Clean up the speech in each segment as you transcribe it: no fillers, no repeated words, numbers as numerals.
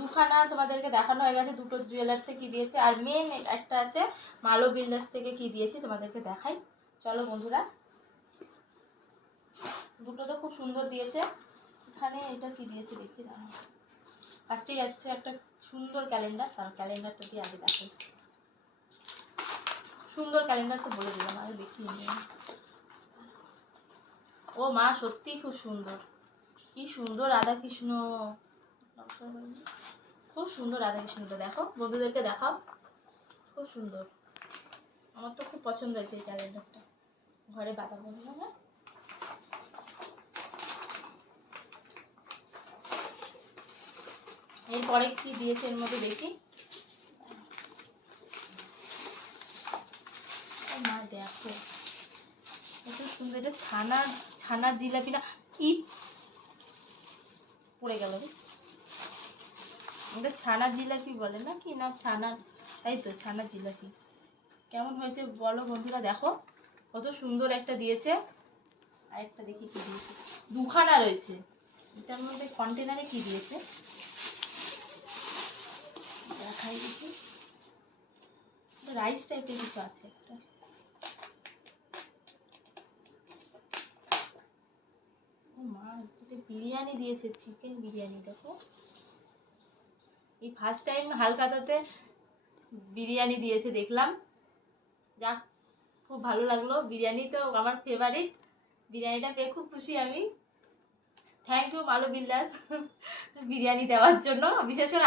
দুখানা তোমাদেরকে দেখানো হয়ে গেছে, দুটো জুয়েলার্সে কি দিয়েছে, আর মেন একটা আছে মালো বিল্ডার্স থেকে কি দিয়েছি তোমাদেরকে দেখাই। চলো বন্ধুরা, দুটো তো খুব সুন্দর দিয়েছে। এখানে এটা কি দিয়েছে দেখি না, ফার্স্টেই যাচ্ছে একটা সুন্দর ক্যালেন্ডার, তার ক্যালেন্ডারটা দিয়ে আগে দেখাই। সুন্দর ক্যালেন্ডার তো বলে দিলাম, আগে দেখিয়ে নিয়ে। ও মা, সত্যি খুব সুন্দর, কি সুন্দর রাধাকৃষ্ণ, খুব সুন্দর রাধাকৃষ্ণটা। দেখো বন্ধুদেরকে দেখাও, খুব সুন্দর, আমার তো খুব পছন্দ হয়েছে এই ক্যালেন্ডারটা, ঘরে বাঁধাবো না। এরপরে কি দিয়েছে এর মধ্যে দেখি। মা দেখো কত সুন্দর, এটা ছানার জিলাপিটা কি পড়ে গেল রে, এটা ছানার জিলাপি বলে না কি, না ছানার, তাই তো ছানার জিলাপি। কেমন হয়েছে বলো বন্ধুরা, দেখো কত সুন্দর একটা দিয়েছে। আর একটা দেখি কি দিয়েছে, দুখানা রয়েছে এটার মধ্যে, কন্টেনারে কি দিয়েছে দেখাই দেখি। রাইস টাইপের কিছু আছে একটা, মা বিরিয়ানি দিয়েছে, চিকেন বিরিয়ানি। দেখো এই ফার্স্ট টাইম হালখাতাতে বিরিয়ানি দিয়েছে দেখলাম, যাক খুব ভালো লাগলো। বিরিয়ানি তো আমার ফেভারিট, বিরিয়ানিটা পেয়ে খুব খুশি আমি। থ্যাংক ইউ মালো বিল্ডার্স বিরিয়ানি দেওয়ার জন্য, বিশেষ করে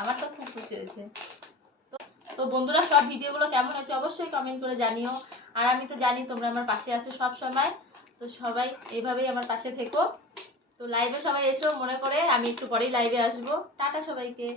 আমার তো খুব খুশি হয়েছে। তো বন্ধুরা, সব ভিডিওগুলো কেমন হয়েছে অবশ্যই কমেন্ট করে জানিও। আর আমি তো জানি তোমরা আমার পাশে আছো সব সময়, তো সবাই এইভাবেই আমার পাশে থেকো। তো লাইভে সবাই এসো মনে করে, আমি একটু পরেই লাইভে আসবো। টাটা সবাইকে।